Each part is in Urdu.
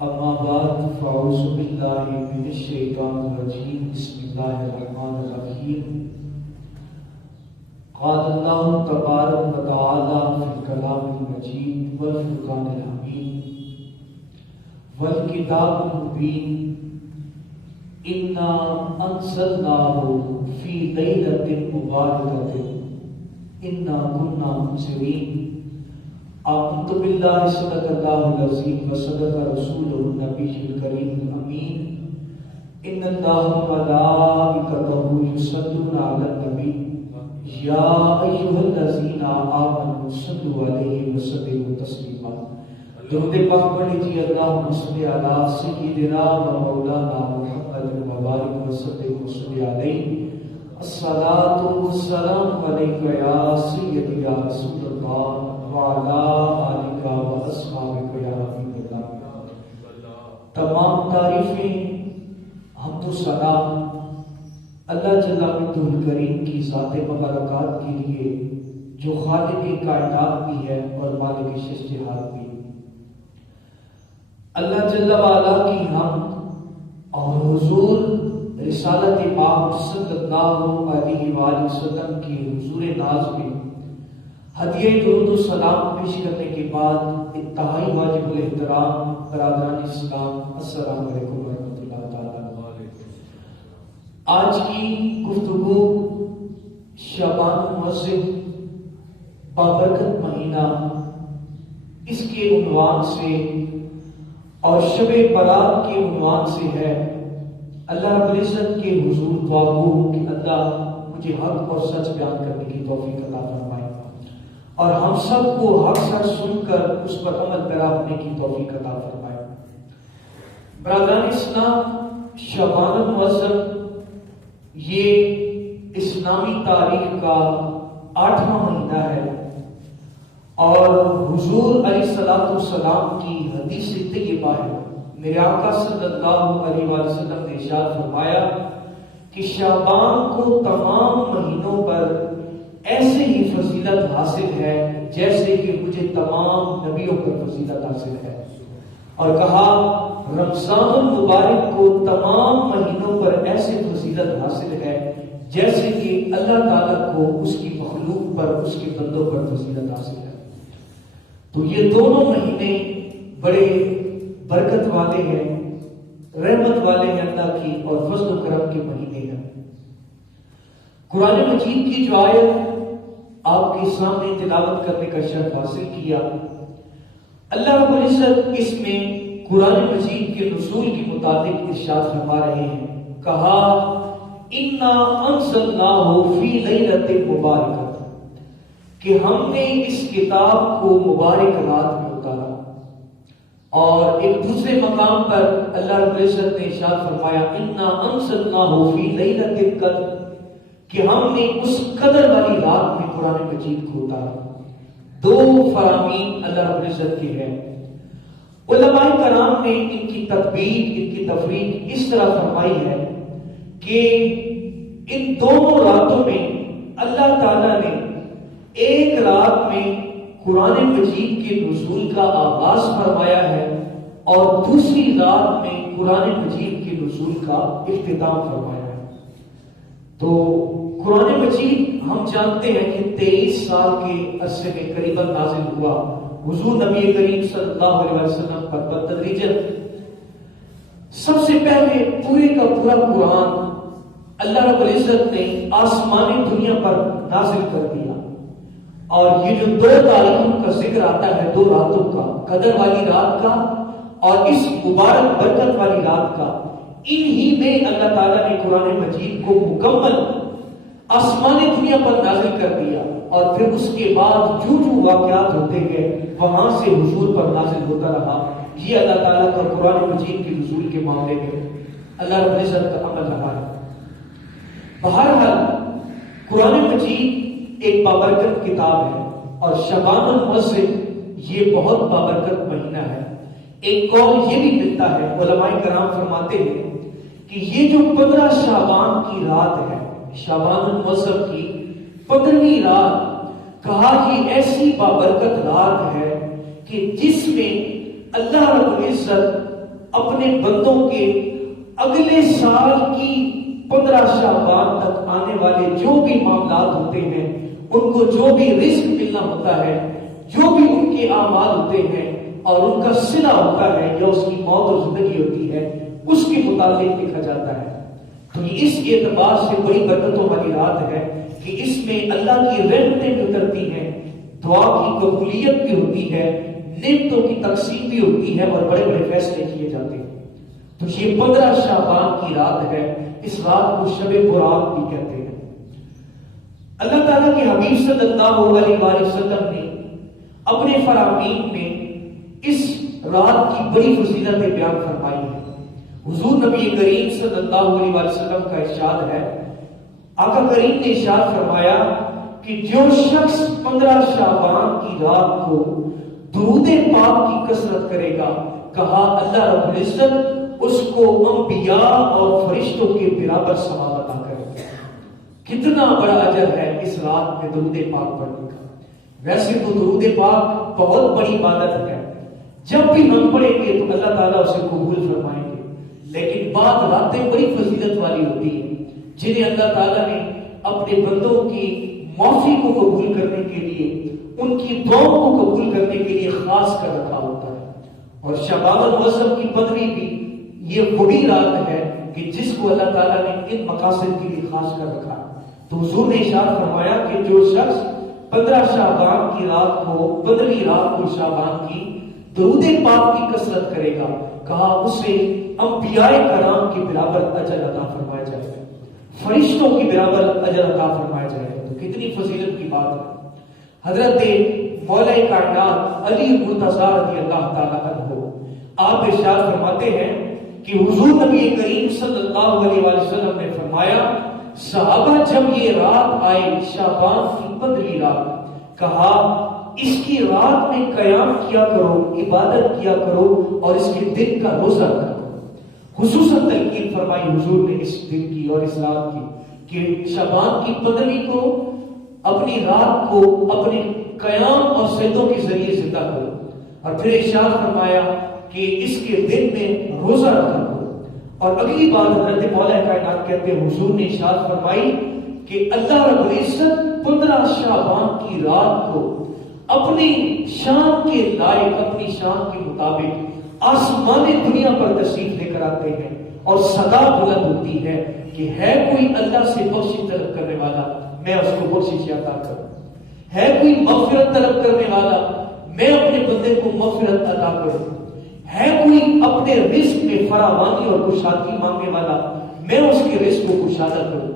اما بعد فاعوذ باللہ من الشیطان الرجیم بسم اللہ الرحمن الرحیم قال اللہ تبارک و تعالی فی الکلام المجید والفرقان الحمید والکتاب المبین انا انزلناہ فی لیلۃ مبارکۃ انا کنا منذرین آمنت باللہ صدق اللہ العظیم وصدق رسولہ النبی الکریم الامین ان اللہ وملائکتہ یصلون علی النبی یا ایھا الذین آمنوا صلوا علیہ وسلموا تسلیما۔ درود پاک پڑھ لیجیے، اللہم صل علی سیدنا و مولانا محمد وبارک وسلم وصلی علیہ۔ الصلاۃ والسلام علیک یا سیدی یا رسول اللہ وعلا آلکہ و اصحابکہ یا حبیب اللہ۔ تمام تعریفیں حمد و ثنا اللہ جل وعلا الکریم کی ذات مبارکات کے لیے جو خالق کائنات بھی ہے اور مالک شجاعت بھی۔ اللہ جل وعلا کی حمد اور حضور رسالت پاک صلی اللہ علیہ وآلہ وسلم کی حضور ناز میں ہدیہ درود و سلام پیش کرنے کے بعد انتہائی واجب الاحترام برادران اسلام، السلام علیکم ورحمۃ اللہ تعالی۔ آج کی گفتگو شعبان المعظم بابرکت مہینہ اس کے عنوان سے اور شب برات کے عنوان سے ہے۔ اللہ رب العزت کے حضور دعا گو کہ اللہ مجھے حق اور سچ بیان کرنے کی توفیق عطا فرمائے اور ہم سب کو حق سچ سن کر اس پر عمل کرانے کی توفیق عطا فرمائے۔ برادران اسلام، شعبان المعظم یہ اسلامی تاریخ کا 8واں مہینہ ہے اور حضور علیہ الصلوۃ والسلام کی حدیث طیبہ ہے۔ میرے آقا صلی اللہ علیہ وآلہ وسلم نے ارشاد فرمایا کہ شعبان کو تمام مہینوں پر ایسے ہی فضیلت حاصل ہے جیسے کہ مجھے تمام نبیوں پر فضیلت حاصل ہے، اور کہا رمضان المبارک کو تمام مہینوں پر ایسے فضیلت حاصل ہے جیسے کہ اللہ تعالیٰ کو اس کی مخلوق پر، اس کے بندوں پر فضیلت حاصل ہے۔ تو یہ دونوں مہینے بڑے برکت والے ہیں، رحمت والے ہیں اللہ کی، اور فضل و کرم کے مہینے ہیں۔ قرآن مجید کی جو آیت آپ کے سامنے تلاوت کرنے کا شرف حاصل کیا، اللہ رب العزت اس میں قرآن مجید کے نزول کے مطابق ارشاد فرما رہے ہیں، کہا انا انزلناہ فی لیلۃ مبارکۃ، کہ ہم نے اس کتاب کو مبارک رات میں اتارا۔ اور ایک دوسرے مقام پر اللہ رب العزت نے ارشاد فرمایا انا انزلناہ فی لیلۃ القدر، کہ ہم نے اس قدر والی رات میں قرآن مجید کو اتارا۔ دو فرامین اللہ رب العزت کے ہیں۔ علماء کرام نے ان کی تطبیق، ان کی تفریق اس طرح فرمائی ہے کہ ان دونوں راتوں میں اللہ تعالیٰ نے ایک رات میں قرآن مجید کے نزول کا آغاز فرمایا ہے اور دوسری رات میں قرآن مجید کے نزول کا اختتام فرمایا ہے۔ تو قرآن مجید ہم جانتے ہیں کہ 23 سال کے عرصے میں قریباً نازل ہوا، حضور نبی کریم صلی اللہ علیہ وسلم پر بتدریج۔ سب سے پہلے پورے کا پورا قرآن اللہ رب العزت نے آسمانی دنیا پر نازل کر دیا، اور یہ جو 2 تاریخوں کا ذکر آتا ہے، 2 راتوں کا، قدر والی رات کا اور اس مبارک برکت والی رات کا، انہی میں اللہ تعالیٰ نے قرآن مجید کو مکمل آسمانی دنیا پر نازل کر دیا، اور پھر اس کے بعد جو جو واقعات ہوتے گئے وہاں سے حضور پر نازل ہوتا رہا۔ یہ اللہ تعالیٰ کا قرآن مجید کے نزول کے معاملے میں اللہ رب العزت کا عمل رہا ہے۔ بہرحال قرآن مجید ایک بابرکت کتاب ہے، اور شعبان المعظم یہ بہت بابرکت مہینہ ہے۔ ایک قول یہ بھی ملتا ہے، علماء کرام فرماتے ہیں کہ یہ جو 15 شعبان کی رات ہے، شعبان المعظم کی 15ویں رات، کہا یہ ایسی بابرکت رات ہے کہ جس میں اللہ رب العزت اپنے بندوں کے اگلے سال کی 15 شعبان تک آنے والے جو بھی معاملات ہوتے ہیں، ان کو جو بھی رزق ملنا ہوتا ہے، جو بھی ان کے اعمال ہوتے ہیں اور ان کا صلہ ہوتا ہے یا اس کی موت اور زندگی ہوتی ہے، اس کے متعلق لکھا جاتا ہے۔ تو یہ اس اعتبار سے بڑی برکتوں والی رات ہے کہ اس میں اللہ کی رحمتیں بھی اترتی ہیں، دعا کی قبولیت بھی ہوتی ہے، نعمتوں کی تقسیم بھی ہوتی ہے اور بڑے بڑے فیصلے کیے جاتے ہیں۔ تو یہ 15 شعبان کی رات ہے، اس رات کو شب برات بھی کہتے ہیں۔ اللہ تعالیٰ کے حبیب صلی اللہ علیہ وآلہ وسلم نے اپنے فرامین میں اس رات کی بڑی فضیلتیں بیان فرمائی ہیں۔ حضور نبی کریم صلی اللہ علیہ وآلہ وسلم کا ارشاد ہے، آقا کریم نے ارشاد فرمایا کہ جو شخص 15 شعبان کی رات کو درود پاک کی کثرت کرے گا، کہا اللہ رب العزت اس کو انبیاء اور فرشتوں کے برابر ثواب عطا کرے گا۔ کتنا بڑا اجر ہے اس رات میں درود پاک پڑھنے کا۔ ویسے تو درود پاک بہت بڑی عبادت ہے، جب بھی ہم پڑھیں گے تو اللہ تعالیٰ اسے قبول فرمائیں گے، لیکن بعض راتیں بڑی فضیلت والی ہوتی ہیں جنہیں اللہ تعالیٰ نے اپنے بندوں کی معافی کو قبول کرنے کے لیے، ان کی دعاؤں کو قبول کرنے کے لیے خاص کر رکھا ہوتا ہے۔ اور شعبان المعظم کی 15ویں بھی یہ وہی رات ہے کہ جس کو اللہ تعالیٰ نے ان مقاصد کے لیے خاص کر رکھا۔ تو حضور نے ارشاد فرمایا کہ جو شخص 15 شعبان کی رات کو، 15ویں رات کو شعبان کی درود پاک کی کثرت کرے گا، کہا اسے انبیاء کرام کے برابر اجر عطا فرمایا جائے گا، فرشتوں کے برابر اجر عطا فرمایا جائے گا۔ تو کتنی فضیلت کی بات ہے۔ حضرت مولا کائنات علی مرتضیٰ رضی اللہ تعالیٰ عنہ آپ ارشاد فرماتے ہیں کہ حضور نبی کریم صلی اللہ علیہ وآلہ وسلم نے فرمایا، صحابہ جب یہ رات آئے شعبان کی 15ویں رات، کہا اس کی رات میں قیام کیا کرو، عبادت کیا کرو اور اس کے دن کا روزہ رکھا کرو۔ خصوصاً تلقین فرمائی حضور نے اس دن کی اور اس رات کی کہ شعبان کی 15ویں کو اپنی رات کو اپنے قیام اور سجدوں کے ذریعے زندہ کرو، اور پھر ارشاد فرمایا کہ اس کے دن میں روزہ رکھا کرو۔ اور اگلی بات حضرت مولا کائنات کہتے ہیں حضور نے ارشاد فرمائی کہ اللہ رب العزت 15 شعبان کی رات کو اپنی شان کے لائق، اپنی شان کے مطابق آسمان دنیا پر تشریف لے کر آتے ہیں اور صدا بلند ہوتی ہے کہ ہے کوئی اللہ سے بخشش طلب کرنے والا، میں اس کو بخشش عطا کروں، ہے کوئی مغفرت طلب کرنے والا، میں اپنے بندے کو مغفرت عطا کروں، ہے کوئی اپنے رزق میں فراوانی اور کشادگی مانگنے والا، میں اس کے رزق کو کشادہ کروں،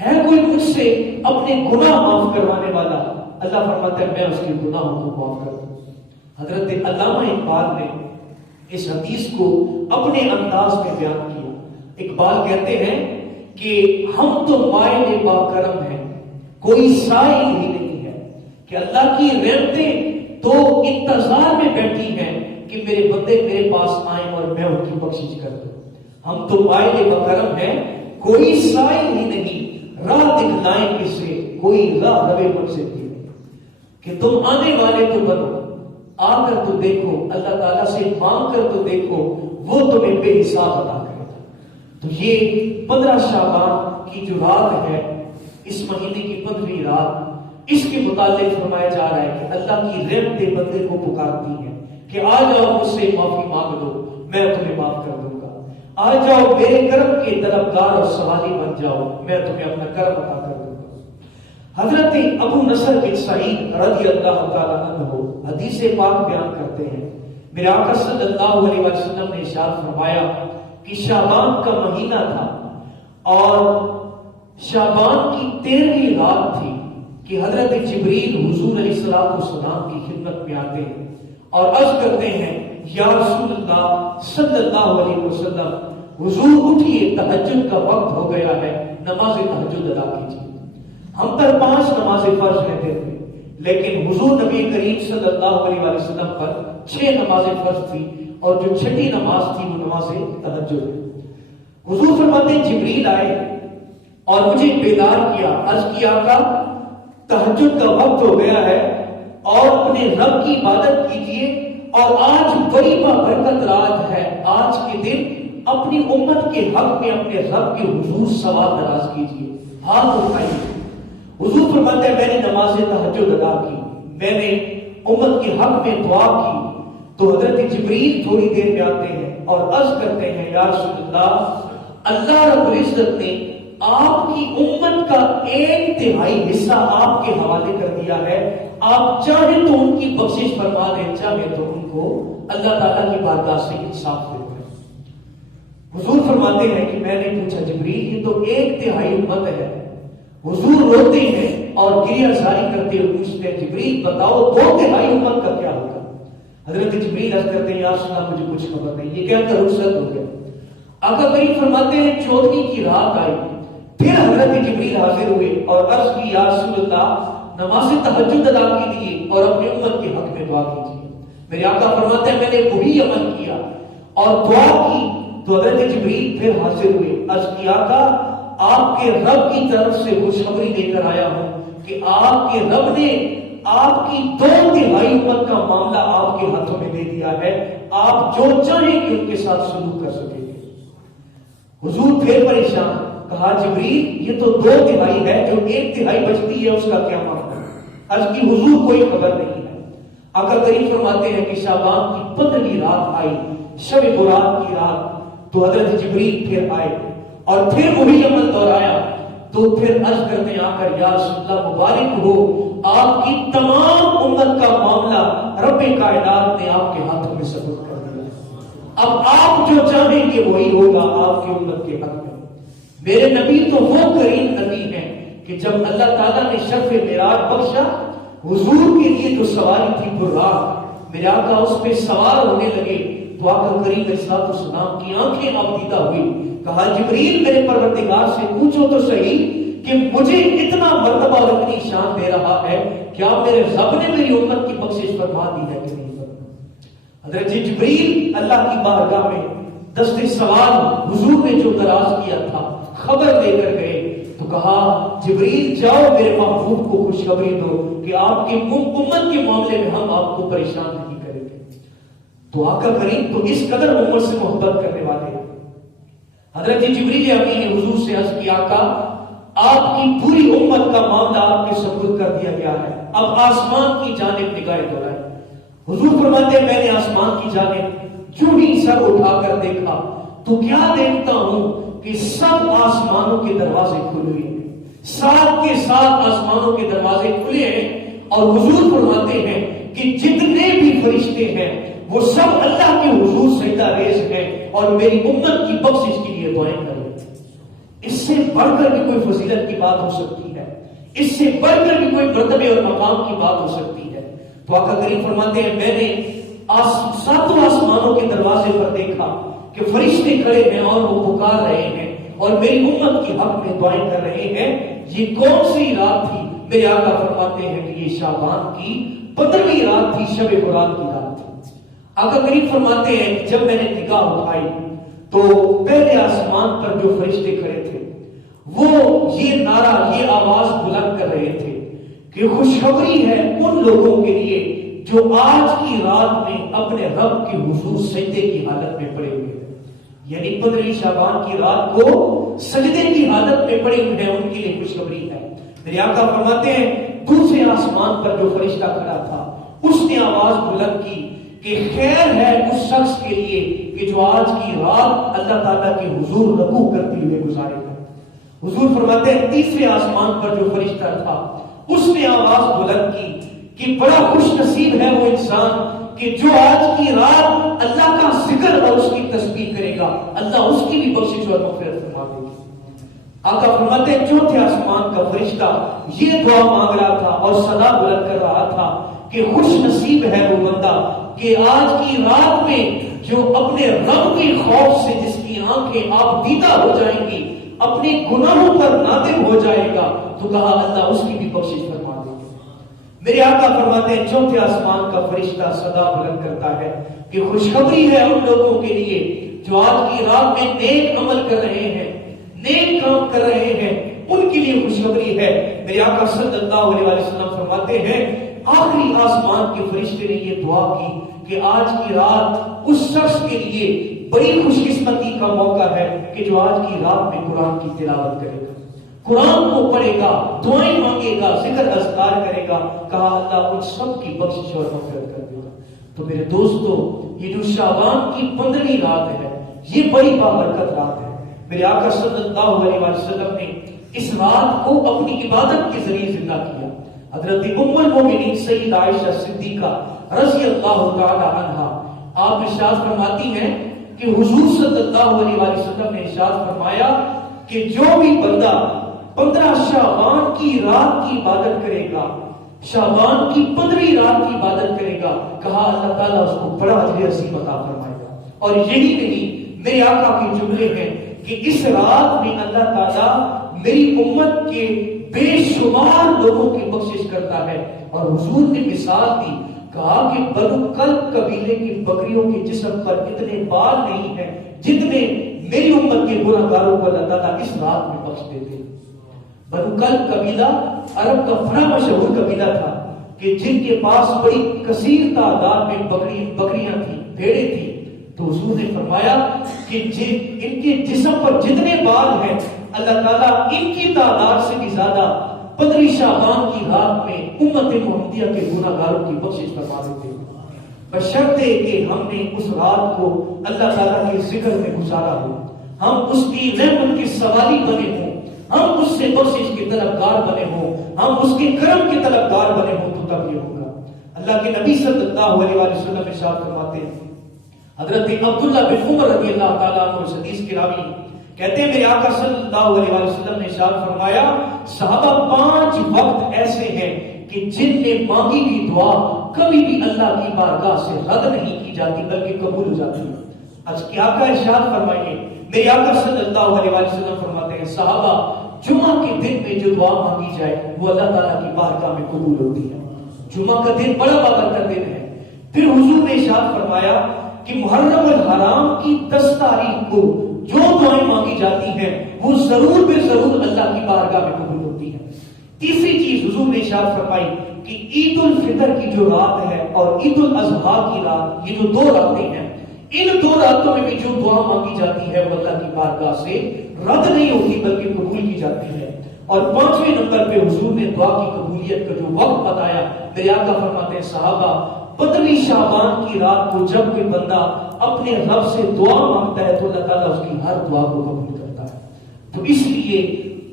ہے کوئی مجھ سے اپنے گناہ معاف کروانے والا، اللہ فرماتا ہے میں اس کے گناہوں کو معاف کر دوں۔ حضرت علامہ اقبال نے اس حدیث کو اپنے انداز میں بیان کیا۔ اقبال کہتے ہیں کہ ہم تو مائل با کرم ہیں، کوئی سائل ہی نہیں ہے، کہ اللہ کی رحمتیں تو انتظار میں بیٹھی ہیں کہ میرے بندے میرے پاس آئیں اور میں ان کی بخشش کر دوں۔ ہم تو مائل با کرم ہیں، کوئی سائل ہی نہیں، راہ دکھلائیں کسے، کوئی راہ روے مجھ سے نہیں، کہ تم آنے والے تو بنو، آ کر تو دیکھو، اللہ تعالیٰ سے مانگ کر تو دیکھو، وہ تمہیں بے حساب عطا کرے گا۔ تو یہ 15 شعبان کی جو رات ہے، اس مہینے کی 15ویں رات، اس کے متعلق فرمایا جا رہا ہے کہ اللہ کی رحمتیں بندے کو پکارتی ہیں کہ آ جاؤ مجھ سے معافی مانگ لو، میں تمہیں معاف کر دوں گا، آ جاؤ میرے کرم کے طلبگار اور سوالی بن جاؤ، میں تمہیں اپنا کرم عطا کر دوں گا۔ حضرت ابو نصر بن سعید رضی اللہ تعالیٰ عنہ حدیث پاک بیان کرتے ہیں، میرے آقا صلی اللہ علیہ وسلم نے ارشاد فرمایا کہ شعبان کا مہینہ تھا اور شعبان کی 13ویں رات تھی کہ حضرت جبریل حضور علیہ السلام کی خدمت میں آتے ہیں اور عرض کرتے ہیں، یا رسول اللہ صلی اللہ علیہ وسلم، حضور اٹھیے، تہجد کا وقت ہو گیا ہے، نماز تہجد ادا کیجیے۔ ہم پر 5 نمازیں فرض رہتے تھے، لیکن حضور نبی کریم صلی اللہ علیہ وسلم پر 6 نمازیں فرض تھی، اور جو 6ٹھی نماز تھی وہ نماز تہجد ہے۔ حضور فرماتے ہیں جبریل آئے اور مجھے بیدار کیا، عرض کیا آقا تہجد کا وقت ہو گیا ہے اور اپنے رب کی عبادت کیجیے. اور آج بڑی برکت رات ہے. آج کے دن اپنی امت کے حق میں اپنے رب کے حضور سوال دراز کیجیے. ہاتھ اٹھائیے. حضور فرماتے ہیں میں نے نماز تہجد ادا کی, میں نے امت کے حق میں دعا کی, تو حضرت جبریل تھوڑی دیر میں آتے ہیں اور عرض کرتے ہیں یا رسول اللہ, اللہ رب العزت نے آپ کی امت کا 1/3 حصہ آپ کے حوالے کر دیا ہے. آپ چاہیں تو ان کی بخشش فرما دیں, چاہیں تو ان کو اللہ تعالیٰ کی بارگاہ سے انصاف دے دیں. حضور فرماتے ہیں کہ میں نے پوچھا جبریل یہ تو 1/3 امت ہے. حضور روتے ہیں اور گریہ زاری کرتے ہوئے پوچھتے ہیں جبریل بتاؤ 2/3 امت کا کیا ہوگا. حضرت جبریل عرض کرتے ہیں یا رسول اللہ مجھے کچھ خبر نہیں. یہ کہہ کر رخصت ہو گئے. آقا کریم فرماتے ہیں 14ویں کی رات آئی, پھر حضرت جبریل حاضر ہوئے اور عرض کی یا رسول اللہ نماز تہجد ادا کیجیے اور اپنی امت کے حق میں دعا کیجیے. میرے آقا فرماتے ہیں میں نے وہی عمل کیا اور دعا کی. تو حضرت جبریل پھر حاضر ہوئے, عرض کی آقا آپ کے رب کی طرف سے خوشخبری لے کر آیا ہوں کہ آپ کے رب نے آپ کی 2/3 امت کا معاملہ آپ کے ہاتھوں میں دے دیا ہے. آپ جو چاہیں کہ ان کے ساتھ سلوک کر سکیں گے. حضور پھر پریشان, کہا جبریل یہ تو 2/3 ہے, جو 1/3 بچتی ہے اس کا کیا معاملہ. عرض کی حضور کوئی خبر نہیں ہے. آقا کریم فرماتے ہیں کہ شعبان کی 15ویں رات آئی, شب برات کی رات, تو حضرت جبریل پھر آئے اور پھر وہی عمل دہرایا. تو پھر عرض کرتے ہیں آ کر یا رسول اللہ مبارک ہو, آپ کی تمام امت کا معاملہ رب کائنات نے آپ کے ہاتھوں میں سپرد کر دیا. اب آپ جو چاہیں گے وہی ہوگا آپ کی امت کے حق میں. میرے نبی تو وہ کریم نبی ہیں کہ جب اللہ تعالیٰ نے شرف معراج بخشا, حضور کے لیے جو سواری تھی براق, میرے آقا اس پہ سوار ہونے لگے تو آقا کریم علیہ السلام کی آنکھیں آبدیدہ ہوئی. کہا جبریل میرے پروردگار سے پوچھو تو صحیح کہ مجھے اتنا مرتبہ اور اتنی شان دے رہا ہے, کیا میرے رب نے میری امت کی بخشش فرما دی ہے کہ نہیں. حضرت جبریل اللہ کی بارگاہ میں دست سوال حضور نے جو دراز کیا تھا خبر دے کر گئے. تو کہا جبریل جاؤ میرے محبوب کو خوشخبری دو کہ آپ کی امت کے معاملے میں ہم آپ کو پریشان نہیں کریں گے. تو آقا کریم تو اس قدر امت سے محبت کرنے والے ہیں. حضرت جبریل امین نے حضور سے عرض کیا آقا آپ کی پوری امت کا معاملہ آپ کے سپرد کر دیا گیا ہے, اب آسمان کی جانب نگاہیں دہرائیں. حضور فرماتے ہیں میں نے آسمان کی جانب جو ہی سر اٹھا کر دیکھا تو کیا دیکھتا ہوں کہ سب آسمانوں کے دروازے کھلے ہیں, ساتھ کے ساتھ آسمانوں کے دروازے کھلے ہیں. اور حضور فرماتے ہیں کہ جتنے بھی فرشتے ہیں وہ سب اللہ کے حضور سجدہ ریز ہیں اور میری امت کی بخشش کے لیے دعائیں کر رہے ہیں. اس سے بڑھ کر بھی کوئی فضیلت کی بات ہو سکتی ہے, اس سے بڑھ کر بھی کوئی مرتبے اور مقام کی بات ہو سکتی ہے. تو آقا کریم فرماتے ہیں میں نے ساتوں آسمانوں کے دروازے پر دیکھا کہ فرشتے کھڑے ہیں اور وہ پکار رہے ہیں اور میری امت کے حق میں دعائیں کر رہے ہیں. یہ کون سی رات تھی؟ میرے آقا فرماتے ہیں کہ یہ شعبان کی 15ویں رات تھی, شب برات کی رات تھی. آقا کریم فرماتے ہیں کہ جب میں نے نگاہ اٹھائی تو پہلے آسمان پر جو فرشتے کھڑے تھے وہ یہ نعرہ, یہ آواز بلند کر رہے تھے کہ خوشخبری ہے ان لوگوں کے لیے جو آج کی رات میں اپنے رب کے حضور سجدے کی حالت میں پڑے ہوئے ہیں. یعنی 15ویں شعبان کی رات کو سجدے کی حالت میں پڑے ہوئے ہیں, ان کے لیے خوشخبری ہے. میرے آقا فرماتے ہیں دوسرے آسمان پر جو فرشتہ کھڑا تھا اس نے آواز بلند کی کہ خیر ہے اس شخص کے لیے کہ جو آج کی رات اللہ تعالیٰ کے حضور رکوع کرتے ہوئے گزارے گا. حضور فرماتے ہیں تیسرے آسمان پر جو فرشتہ تھا اس نے آواز بلند کی کہ بڑا خوش نصیب ہے وہ انسان کہ جو آج کی رات اللہ کا ذکر اور اس کی تسبیح کرے گا, اللہ اس کی بھی بخشش اور مغفرت فرما دے گا. آقا فرماتے ہیں چوتھے آسمان کا فرشتہ یہ دعا مانگ رہا تھا اور صدا بلند کر رہا تھا کہ خوش نصیب ہے وہ بندہ کہ آج کی رات میں جو اپنے رب کے خوف سے جس کی آنکھیں آبدیدہ ہو جائیں گی, اپنے گناہوں پر نادم ہو جائے گا, تو کہا اللہ اس کی بھی بخشش فرما دے گا. میرے آقا فرماتے ہیں چوتھے آسمان کا فرشتہ صدا بلند کرتا ہے کہ خوشخبری ہے ان لوگوں کے لیے جو آج کی رات میں نیک عمل کر رہے ہیں, نیک کام کر رہے ہیں, ان کے لیے خوشخبری ہے. میرے آقا صلی اللہ علیہ وسلم فرماتے ہیں آخری آسمان کے فرشتے نے یہ دعا کی کہ آج کی رات اس شخص کے لیے بڑی خوش قسمتی کا موقع ہے کہ جو آج کی رات میں قرآن کی تلاوت کرے گا، قرآن کو پڑھے گا، دعائیں مانگے گا، ذکر اذکار کرے گا۔ کہا اللہ ان سب کی بخشش اور مغفرت کر دے گا۔ تو میرے دوستو، یہ جو شعبان کی 15ویں رات ہے، یہ بڑی بابرکت رات ہے۔ میرے آقا صلی اللہ علیہ وسلم نے اس رات کو اپنی عبادت کے ذریعے زندہ کیا۔ حضرت ام المومنین سید عائشہ صدیقہ رضی اللہ تعالی عنہا آپ ارشاد فرماتی ہیں کہ حضور صلی اللہ علیہ وسلم نے ارشاد فرمایا کہ جو بھی بندہ 15 شعبان کی رات کی عبادت کرے گا، شعبان کی 15ویں رات کی عبادت کرے گا، کہا اللہ تعالیٰ اس کو بڑا اجر عظیم عطا فرمائے گا۔ اور یہی نہیں، میرے آقا کے جملے ہیں کہ اس رات میں اللہ تعالیٰ میری امت کے بے شمار لوگوں کی بخشش کرتا ہے۔ اور حضور نے مثال دی، کہا کہ بنو کلب قبیلے کی بکریوں کے جسم پر اتنے بال نہیں ہیں جتنے میری امت کے گناہگاروں کو اللہ تعالیٰ اس رات میں بخش دیتے۔ بنو کلب قبیلہ عرب کا بڑا مشہور قبیلہ تھا کہ جن کے پاس بڑی کثیر تعداد میں بکریاں تھیں، بھیڑیں تھیں۔ تو حضور نے فرمایا کہ ان کے جسم پر جتنے بال ہیں اللہ تعالیٰ ان کی تعداد سے بھی زیادہ 15 شعبان کی رات میں امت محمدیہ کے گناہگاروں کی بخشش فرما دیتے ہیں، بشرطے کہ ہم نے اس رات کو اللہ تعالیٰ کے ذکر میں گزارا ہو، ہم اس کی رحمت کے سوالی بنے ہوں، ہم اس سے بخشش کے طلبگار بنے ہوں، ہم اس کے کرم کے طلبگار بنے ہوں، تو تب یہ ہوگا۔ اللہ کے نبی صلی اللہ علیہ وسلم ارشاد فرماتے ہیں، حضرت عبداللہ بن عمر رضی اللہ تعالیٰ عنہ اس حدیث کے راوی کہتے ہیں میرے آقا صلی اللہ علیہ وسلم نے ارشاد فرمایا، صحابہ 5 وقت ایسے ہیں کہ جن میں مانگی ہوئی دعا کبھی بھی اللہ کی بارگاہ سے رد نہیں کی جاتی بلکہ قبول ہو جاتی ہے۔ آج کیا آقا ارشاد فرمائیے، میرے آقا صلی اللہ علیہ وسلم فرماتے ہیں صحابہ جمعہ کے دن میں جو دعا مانگی جائے وہ اللہ تعالیٰ کی بارگاہ میں قبول ہوتی ہے۔ جمعہ کا دن بڑا بابرکت دن ہے۔ پھر حضور نے ارشاد فرمایا کہ محرم الحرام کی 10 تاریخ کو جو دعائیں مانگی جاتی ہیں وہ ضرور بے ضرور اللہ کی بارگاہ میں قبول ہوتی ہے۔ تیسری چیز حضور نے ارشاد فرمائی کہ عید الفطر کی جو رات ہے اور عید الاضحیٰ کی رات، یہ جو 2 راتیں ہیں، ان 2 راتوں میں بھی جو دعا مانگی جاتی ہے وہ اللہ کی بارگاہ سے رد نہیں ہوتی بلکہ قبول کی جاتی ہے۔ اور 5ویں نمبر پہ حضور نے دعا کی قبولیت کا جو وقت بتایا، میرے آقا فرماتے ہیں صحابہ 15 شعبان کی رات کو جب کوئی بندہ اپنے رب سے دعا مانگتا ہے تو اللہ تعالیٰ اس کی ہر دعا کو قبول کرتا ہے۔ تو اس لیے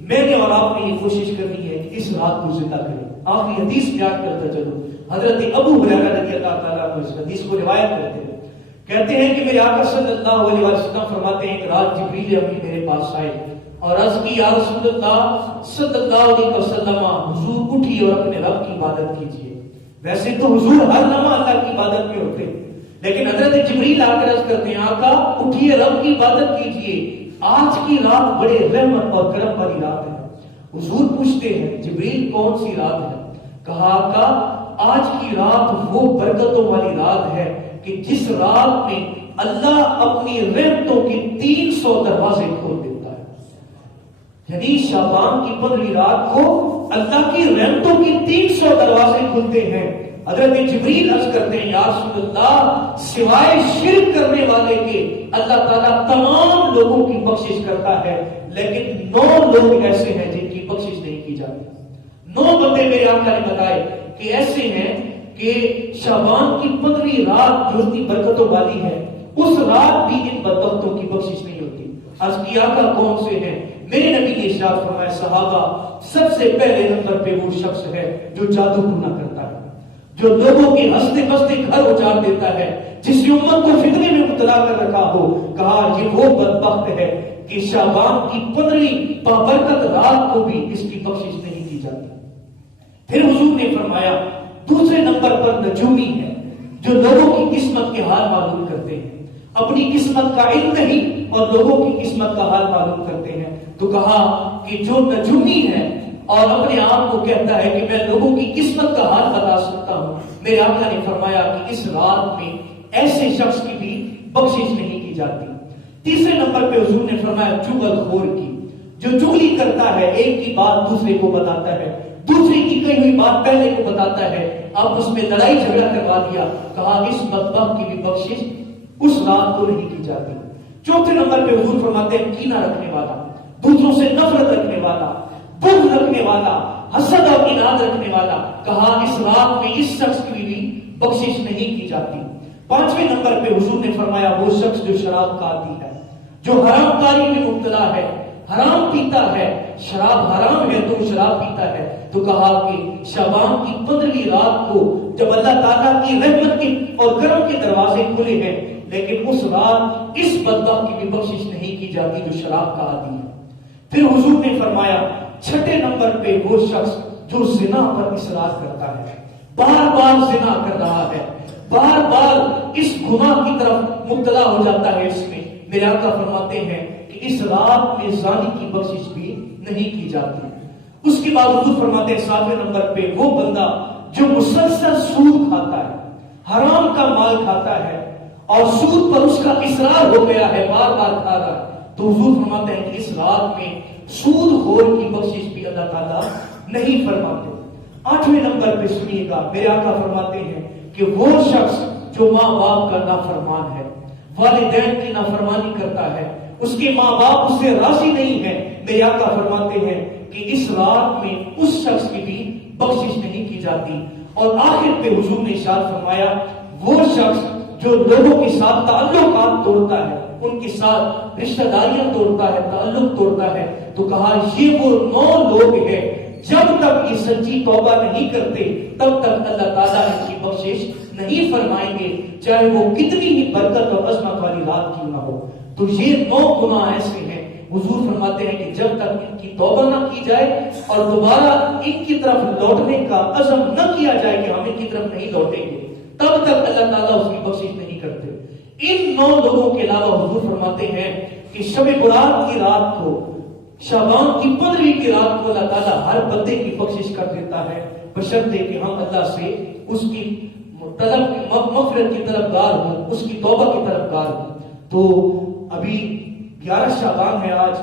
میں نے اور آپ نے یہ کوشش کرنی ہے کہ اس رات کو زندہ کریں۔ آخری حدیث بیان کرتا چلو، حضرت ابو ہریرہ رضی اللہ تعالیٰ عنہ اس حدیث کو روایت کرتے ہیں، کہتے ہیں کہ میرے آقا صلی اللہ علیہ وسلم فرماتے ہیں ایک رات جبریل امین میرے پاس آئے اور عرض کی یا رسول اللہ صلی اللہ علیہ وسلم، حضور اٹھیے اور اپنے رب کی عبادت کیجیے۔ ویسے تو حضور ہر لمحہ اللہ کی عبادت میں ہوتے، لیکن حضرت جبریل آ کر عرض کرتے ہیں آقا اٹھیے رب کی عبادت کیجیے، آج کی رات بڑے رحمت اور کرم والی رات ہے۔ حضور پوچھتے ہیں جبریل کون سی رات ہے؟ کہا آقا آج کی رات وہ برکتوں والی رات ہے کہ جس رات میں اللہ اپنی رحمتوں کے 300 دروازے کھول دیتا ہے۔ یعنی شعبان کی 15ویں رات کو اللہ کی رحمتوں کی 300 دروازے کھلتے ہیں۔ حضرت جبریل عرض کرتے ہیں یا رسول اللہ سوائے شرک کرنے والے کے اللہ تعالیٰ تمام لوگوں کی بخشش کرتا ہے، لیکن 9 لوگ ایسے ہیں جن کی بخشش نہیں کی جاتی۔ 9 بندے میرے آقا نے بتائے کہ ایسے ہیں کہ شعبان کی 15ویں رات جو اتنی برکتوں والی ہے اس رات بھی ان بدبختوں کی بخشش نہیں ہوتی۔ آج کی آقا کون سے ہیں؟ میرے نبی نے ارشاد فرمایا صحابہ سب سے پہلے نمبر پہ وہ شخص ہے جو جادو ٹونا کرتا ہے، جو لوگوں کے ہنستے ہنستے گھر اجاڑ دیتا ہے، جس امت کو فتنے میں مبتلا کر رکھا ہو۔ کہا یہ وہ بدبخت ہے کہ شعبان کی 15ویں بابرکت رات کو بھی اس کی بخشش نہیں کی جاتی۔ پھر حضور نے فرمایا دوسرے نمبر پر نجومی ہے، جو لوگوں کی قسمت کے حال معلوم کرتے ہیں، اپنی قسمت کا علم نہیں اور لوگوں کی قسمت کا حال معلوم کرتے ہیں۔ تو کہا کہ جو نجومی ہے اور اپنے آپ کو کہتا ہے کہ میں لوگوں کی قسمت کا حال بتا سکتا ہوں، میرے آقا نے فرمایا کہ اس رات میں ایسے شخص کی بھی بخشش نہیں کی جاتی۔ تیسرے نمبر پہ حضور نے فرمایا چغل خور کی، جو چغلی کرتا ہے، ایک کی بات دوسرے کو بتاتا ہے، دوسری کی کہی ہوئی بات پہلے کو بتاتا ہے، اب اس میں لڑائی جھگڑا کروا دیا، کہا اس بدبخت کی بھی بخشش اس رات کو نہیں کی جاتی۔ چوتھے نمبر پہ حضور فرماتے ہیں کینہ رکھنے والا، دوسروں سے نفرت رکھنے والا، بغض رکھنے والا، حسد اور اناد رکھنے والا، کہا اس رات میں اس شخص کی بھی بخشش نہیں کی جاتی۔ پانچویں نمبر پہ حضور نے فرمایا وہ شخص جو شراب کا عادی ہے، جو حرام کاری میں مبتلا ہے، حرام پیتا ہے، شراب حرام ہے تو شراب پیتا ہے، تو کہا کہ شعبان کی 15ویں رات کو جب اللہ تعالیٰ کی رحمت کے اور کرم کے دروازے کھلے ہیں، لیکن اس رات اس بدبخت کی بھی بخشش نہیں کی جاتی جو شراب کا عادی ہے۔ پھر حضور نے فرمایا چھٹے نمبر پہ وہ شخص جو زنا پر اصرار کرتا ہے، بار بار زنا کر رہا ہے، بار بار اس گناہ کی طرف مبتلا ہو جاتا ہے، اس میں میرے آقا فرماتے ہیں کہ اس رات میں زانی کی بخشش بھی نہیں کی جاتی۔ اس کے بعد حضور فرماتے ہیں 7ویں نمبر پہ وہ بندہ جو مسلسل سود کھاتا ہے، حرام کا مال کھاتا ہے اور سود پر اس کا اصرار ہو گیا ہے، بار بار کھا رہا ہے، تو حضور فرماتے ہیں کہ اس رات میں سود خور کی بخشش بھی اللہ تعالیٰ نہیں فرماتے۔ 8ویں نمبر پہ سنیے گا، میرے آقا فرماتے ہیں کہ وہ شخص جو ماں باپ کا نافرمان ہے، والدین کی نافرمانی کرتا ہے، اس کے ماں باپ اس سے راضی نہیں ہے، میرے آقا فرماتے ہیں کہ اس رات میں اس شخص کی بھی بخشش نہیں کی جاتی۔ اور آخر پہ حضور نے ارشاد فرمایا وہ شخص جو لوگوں کے ساتھ تعلقات توڑتا ہے، ان کے ساتھ رشتہ داریاں توڑتا ہے، تعلق توڑتا ہے، تو کہا یہ وہ 9 لوگ ہیں جب تک یہ سچی توبہ نہیں کرتے تب تک اللہ تعالیٰ ان کی بخشش نہیں فرمائیں گے، چاہے وہ کتنی ہی برکت اور عظمت والی رات کیوں نہ ہو۔ تو یہ 9 گناہ ایسے ہیں، حضور فرماتے ہیں کہ جب تک ان کی توبہ نہ کی جائے اور دوبارہ ان کی طرف لوٹنے کا عزم نہ کیا جائے کہ ہم ان کی طرف نہیں لوٹیں گے، تب تک اللہ تعالیٰ اس کی بخشش نہیں کرتے۔ ان 9 لوگوں کے علاوہ حضور فرماتے ہیں کہ شب برات کی رات کو، شعبان کی 15ویں کی رات کو اللہ تعالیٰ ہر بندے کی بخشش کر دیتا ہے، بشرطے کہ ہم اللہ سے اس کی طلب مغفرت کی طلبگار ہوں، اس کی توبہ کی طلبگار ہوں۔ تو ابھی 11 شعبان ہے آج،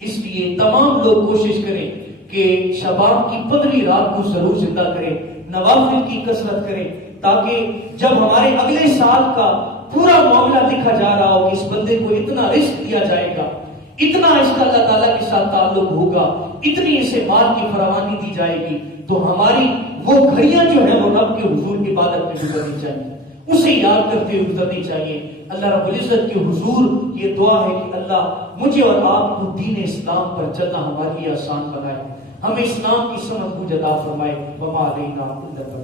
اس لیے تمام لوگ کوشش کریں کہ شعبان کی 15ویں رات کو ضرور زندہ کریں، نوافل کی کثرت کریں، تاکہ جب ہمارے اگلے سال کا پورا معاملہ لکھا جا رہا ہو کہ اس بندے کو اتنا رزق دیا جائے گا، اتنا اس کا اللہ تعالیٰ کے ساتھ تعلق ہوگا، اتنی اسے مال کی فراوانی دی جائے گی، تو ہماری وہ گھڑیاں جو ہیں وہ رب کے حضور کی عبادت میں گزرنی چاہیے، اسے یاد کرتے ہوئے گزرنی چاہیے۔ اللہ رب العزت کے حضور یہ دعا ہے کہ اللہ مجھے اور آپ کو دین اسلام پر چلنا ہمارے لیے آسان بنائے، ہمیں اسلام کی سمجھ کو عطا فرمائے۔ وما علینا الا